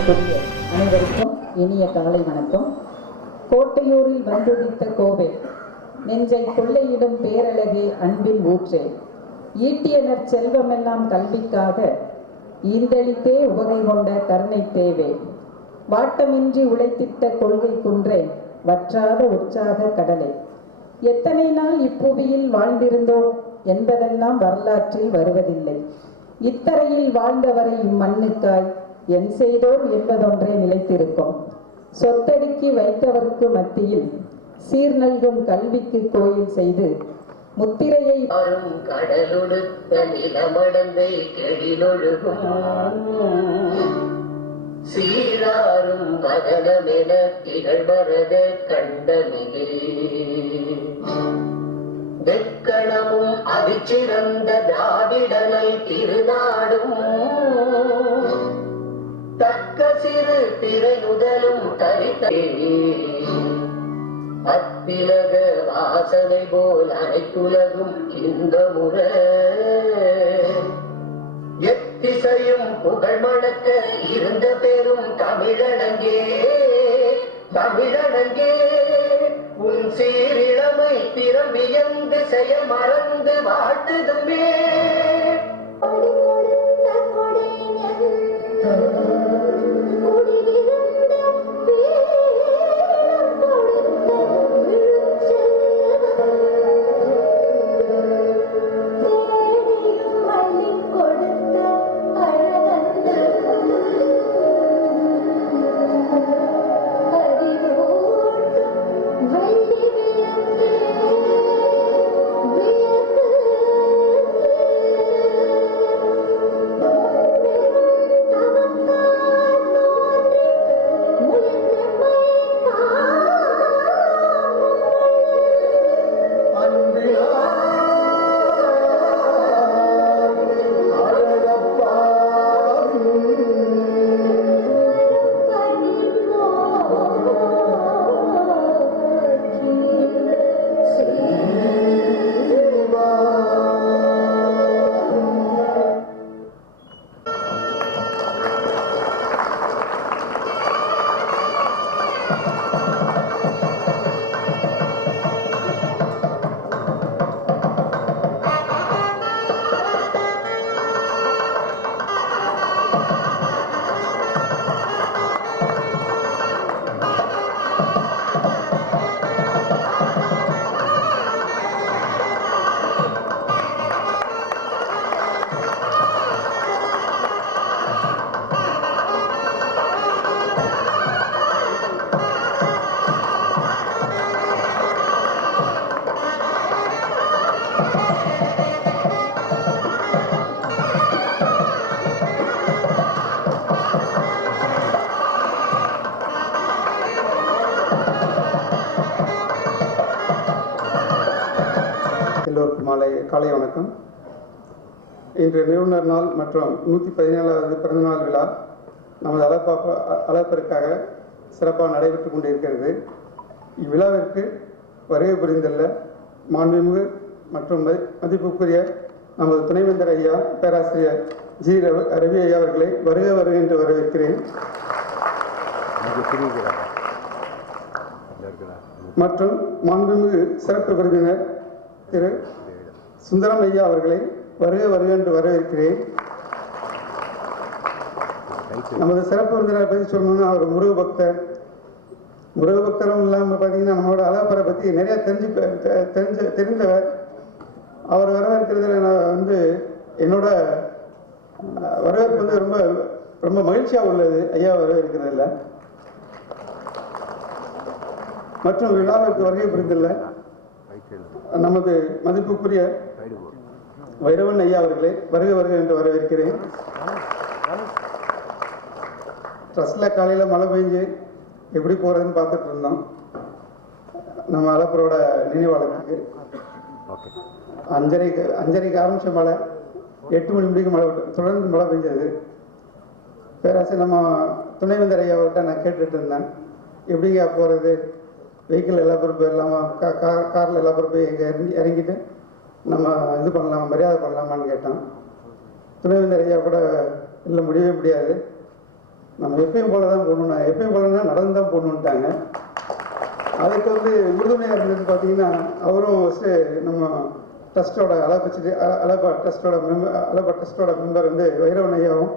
மதிப்பிற்குரிய அனைவருக்கும் இனிய காலை வணக்கம். கோட்டையூரில் வந்துதித்த கோவை நெஞ்சை கொள்ளையிடும் பேரழகே அன்பின் ஊற்றே, ஈட்டியனர் செல்வமெல்லாம் கல்விக்காக ஈந்தளித்தே உவகை கொண்ட கருணை தேவே, வாட்டமின்றி உழைத்திட்ட கொள்கை குன்றே, வற்றாத உற்சாக கடலை, எத்தனை நாள் இப்புவியில் வாழ்ந்திருந்தோம் என்பதெல்லாம் வரலாற்றில் வருவதில்லை. இத்தரையில் வாழ்ந்தவரை இம்மண்ணுக்காய் என் செய்தோம் என்பதொன்றே நிலைத்திருக்கும். சொத்தடுக்கி வைத்தவர்க்கு மத்தியில் சீர் நல்கும் கல்விக்கு கோயில் செய்து முத்திரையை கடலொடுத்த நிலமடந்தை கெழிலொழுகும் சீராரும் மதனமென திகழ்வரத கண்டமிகு வெக்கணமும் அதிச்சிறந்த திராவிடனை திருநாடும் தக்க சிறு திரையுதலும் தரித்தே அத்திலக வாசனை போல் அனைத்துலகும் இந்த முறை எத்திசையும் புகழ் மணக்க இருந்த பெரும் தமிழனங்கே தமிழனங்கே, உன் சீரிழமை திறம் வியந்து செயல் மறந்து வாழ்த்துதுமே. எல்லோருக்கும் காலை வணக்கம். இன்று நிறுவனர் நாள் மற்றும் 117வது பிறந்தநாள் விழா நமது அழைப்பிற்காக சிறப்பாக நடைபெற்றுக் கொண்டிருக்கிறது. இவ்விழாவிற்கு வருகை புரிந்துள்ள மாண்புமிகு மற்றும் மதிப்புக்குரிய நமது துணைவேந்தர் ஐயா பேராசிரியர் ஜி ரவி ஐயா அவர்களை வருக என்று வரவேற்கிறேன். மற்றும் மாண்புமிகு சிறப்பு விருந்தினர் திரு சுந்தரம் ஐயா அவர்களை வருக என்று வரவேற்கிறேன். நமது சிறப்பு விருந்தினரை பற்றி சொல்லணும்னா அவர் முருக பக்தரும் இல்லாமல் பார்த்தீங்கன்னா நம்மளோட அழகரை பற்றி நிறைய தெரிந்தவர். அவர் வரவேற்கிறதுல நான் என்னோட வரவேற்பு ரொம்ப ரொம்ப மகிழ்ச்சியாக உள்ளது ஐயா வரவேற்கிறதில்ல. மற்றும் விழாவிற்கு வருகை புரிந்துள்ள நமது மதிப்புக்குரிய வைரவன் ஐயா அவர்களை வருக என்று வரவேற்கிறேன். ட்ரஸ்ட்ல காலையில் மழை பெஞ்சு எப்படி போறதுன்னு பார்த்துட்டு இருந்தோம். நம்ம அழப்பரோட நினைவாளத்துக்கு 5:30க்கு ஆரம்பிச்ச மழை 8 மணி முடிக்கு மழை தொடர்ந்து மழை பெஞ்சது. பேராசிரியர் நம்ம துணைவேந்தர் ஐயாவிட்ட நான் கேட்டுட்டு இருந்தேன், எப்படிங்க போகிறது, வெஹிக்கிள் எல்லா பேரும் போயிடலாமா, காரில் எல்லா பேரும் போய் எங்கே இறங்கிட்டு நம்ம இது பண்ணலாம், மரியாதை பண்ணலாமான்னு கேட்டோம். துணைவேந்தர் ஐயா கூட இல்லை முடியவே முடியாது, நம்ம எப்பயும் போல தான் போடணும், எப்பயும் போலன்னா நடந்து தான் போடணுன்ட்டாங்க. அதுக்கு வந்து உறுதுணையாக இருந்தது பார்த்தீங்கன்னா, அவரும் ஃபஸ்ட்டு நம்ம ட்ரஸ்ட்டோட அலப்பா ட்ரஸ்ட்டோட மெம்பர் வந்து வைரவன் ஐயாவும்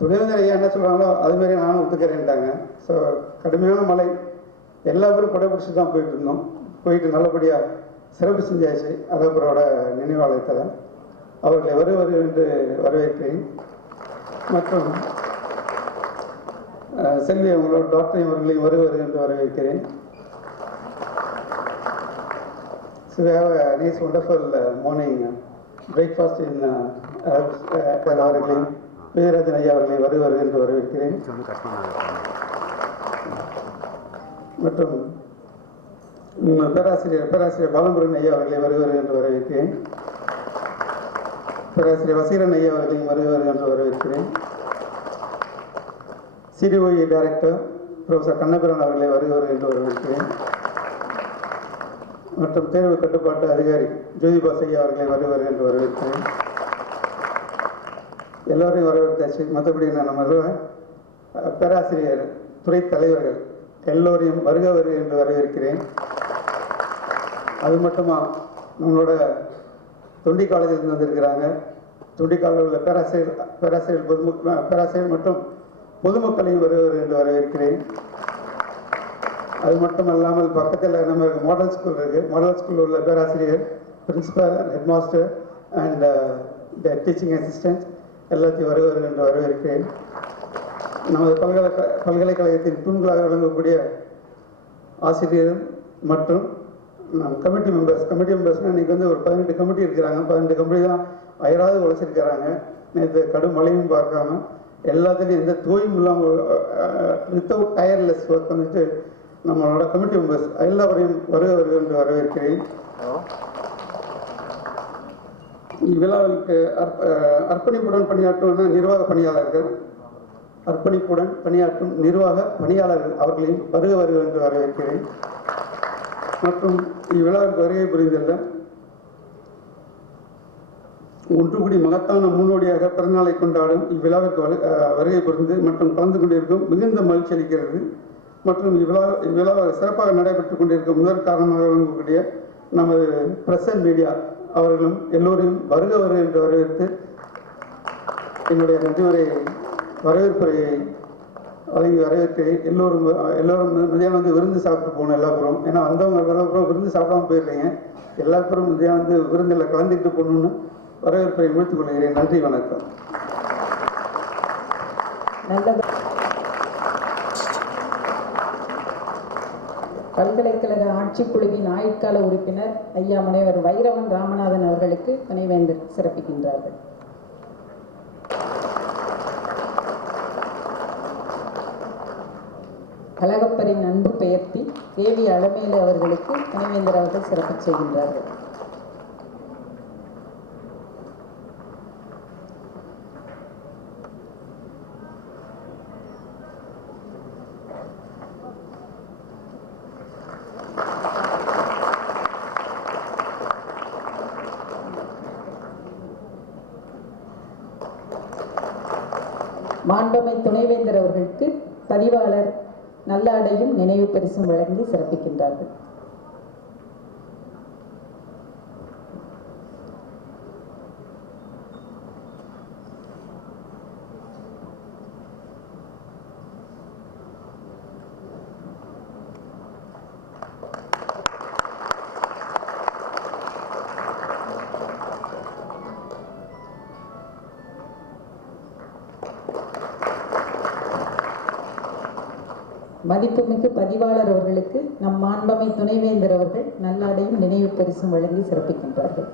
துணைவேந்தர் ஐயா என்ன சொல்கிறாங்களோ அதுமாரி நானும் ஒத்துக்கிறேன்ட்டாங்க. ஸோ கடுமையான மழை, எல்லா பேரும் கொடை பிடிச்சி தான் போயிட்டு இருந்தோம். போயிட்டு நல்லபடியாக சிறப்பு செஞ்சாச்சு. அலப்பரோட நினைவாலயத்தில் அவர்களை வருவது என்று வரவேற்கிறேன். மற்றும் செல்வி அவங்களோட டாக்டர் அவர்களையும் வருவது என்று வரவேற்கிறேன். So we have a nice wonderful morning breakfast in அவர்களையும் விஜயராஜன் ஐயா அவர்களையும் வருவது என்று வரவேற்கிறேன். மற்றும் பேராசிரியர் பாலமுருகன் ஐயா அவர்களை வருவது என்று வரவேற்கிறேன். பேராசிரியர் வசீரன் ஐயா அவர்களையும் வருவது என்று வரவேற்கிறேன். சிடிஓஇ டைரக்டர் ப்ரொஃபஸர் கண்ணபிரான் அவர்களை வருவது என்று வரவேற்கிறேன். மற்றும் தேர்வு கட்டுப்பாட்டு அதிகாரி ஜோதிபாஸ் ஐயா அவர்களை வருவது என்று வரவேற்கிறேன். எல்லோரையும் வரவேற்காச்சு. மற்றபடி நம்ம பேராசிரியர் துறை தலைவர்கள் எல்லோரையும் வருக என்று வரவேற்கிறேன். அது மட்டுமா நம்மளோட தொண்டி காலேஜிலிருந்து வந்திருக்கிறாங்க. தொண்டி காலேஜில் உள்ள பேராசிரியர் மற்றும் பொதுமக்களையும் வருவது என்று வரவேற்கிறேன். அது மட்டும் இல்லாமல் பக்கத்தில் நம்ம மாடல் ஸ்கூல் இருக்குது. மாடல் ஸ்கூலில் உள்ள பேராசிரியர், principal, headmaster and teaching assistant எல்லாத்தையும் வருவது என்று வரவேற்கிறேன். நமது பல்கலைக்கழகத்தின் தூண்களாக விளங்கக்கூடிய ஆசிரியர் மற்றும் கமிட்டி மெம்பர்ஸ்னால் இன்றைக்கி வந்து ஒரு 18 கமிட்டி இருக்கிறாங்க. 18 கமிட்டி தான் அயராது உழைச்சிருக்கிறாங்க. நேற்று கடும் மழையும் பார்க்காம எல்லாத்துலேயும் எந்த தோயும் இல்லாமல் வித்தவுட் டயர்லெஸ் ஒர்க் வந்துட்டு நம்மளோட கமிட்டி மெம்பர்ஸ் எல்லாரையும் வருவது என்று வரவேற்கிறேன். இவ்விழாவிற்கு அர்ப்பணிப்புடன் பணியாற்றும் நிர்வாக பணியாளர்கள், அர்ப்பணிப்புடன் பணியாற்றும் நிர்வாக பணியாளர்கள் அவர்களையும் வருவது என்று வரவேற்கிறேன். மற்றும் இவ்விழாவிற்கு வருகை புரிந்துள்ள ஒன்றுபடி மகத்தான முன்னோடியாக பிறந்தநாளை கொண்டாடும் இவ்விழாவிற்கு வருகை புரிந்து மற்றும் கலந்து கொண்டிருக்கும் மிகுந்த மகிழ்ச்சி அளிக்கிறது. மற்றும் இவ்விழா சிறப்பாக நடைபெற்றுக் கொண்டிருக்கும் முதல் காரணமாக விளங்கக்கூடிய நமது பிரஸ் அண்ட் மீடியா அவர்களும் எல்லோரையும் வருக என்று வரவேற்று என்னுடைய நன்றி வரவேற்புரையை வழங்கி வரவேற்கிறேன். எல்லோரும் மதியானம் வந்து விருந்து சாப்பிட்டு போகணும் எல்லா பேரும். ஏன்னா வந்தவங்க எல்லா பேரும் விருந்து சாப்பிடாம போயிடுறீங்க. எல்லா பேரும் மதியானம் வந்து விருந்தில் கலந்துக்கிட்டு போகணுன்னு வரவேற்பை முடித்துக் கொள்கிறேன். நன்றி, வணக்கம். நல்லது. பல்கலைக்கழக ஆட்சிக்குழுவின் ஆயுட்கால உறுப்பினர் ஐயா முனைவர் வைரவன் ராமநாதன் அவர்களுக்கு துணைவேந்தர் சிறப்பிக்கின்றார்கள். அழகப்பரின் அன்பு பெயர்த்தி தேவி அலமேலு அவர்களுக்கு துணைவேந்தர் அவர்கள் சிறப்பு செய்கின்றார்கள். மாண்பமை துணைவேந்தர் அவர்களுக்கு பதிவாளர் நல்லாடையும் நினைவு பரிசும் வழங்கி சிறப்பிக்கின்றார்கள். மதிப்புமிகு பதிவாளர் அவர்களுக்கு நம் மாண்பமை துணைவேந்தர் அவர்கள் நல்லாடையும் நினைவு பரிசும் வழங்கி சிறப்பிக்கின்றார்கள்.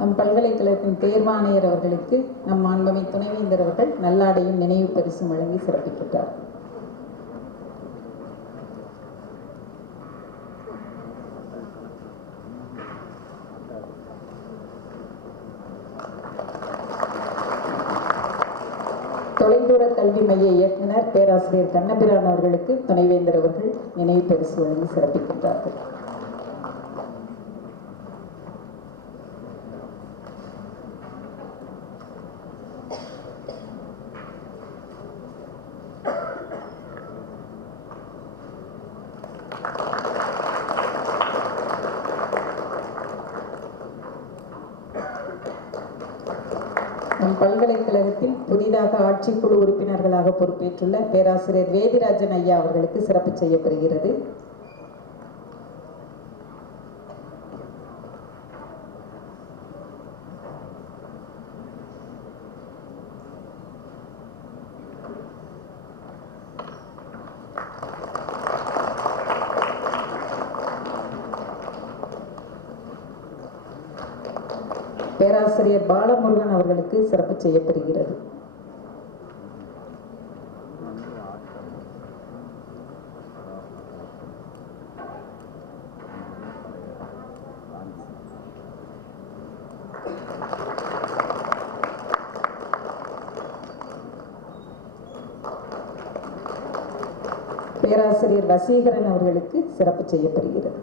நம் பல்கலைக்கழகத்தின் தேர்வாணையர் அவர்களுக்கு நம் மாண்பமை துணைவேந்தர் அவர்கள் நல்லாடையும் நினைவு பரிசும் வழங்கி சிறப்பிக்கின்றார். தொலைதூர கல்வி மைய இயக்குனர் பேராசிரியர் கண்ணபிரான் அவர்களுக்கு துணைவேந்தர் அவர்கள் நினைவு பரிசு வழங்கி சிறப்பிக்கின்றார்கள். நம் பல்கலைக்கழகத்தில் புதிதாக ஆட்சிக்குழு உறுப்பினர்களாக பொறுப்பேற்றுள்ள பேராசிரியர் வேதிராஜன் ஐயா அவர்களுக்கு சிறப்பு செய்யப்படுகிறது. பேராசிரியர் பாலமுருகன் அவர்களுக்கு சிறப்பு செய்யப்படுகிறது. பேராசிரியர் வசீகரன் அவர்களுக்கு சிறப்பு செய்யப்படுகிறது.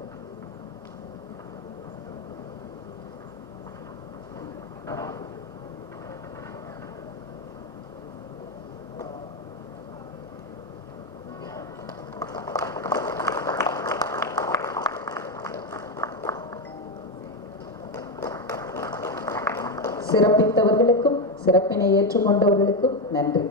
சிறப்பித்தவர்களுக்கும் சிறப்பினை ஏற்றுக்கொண்டவர்களுக்கும் நன்றி.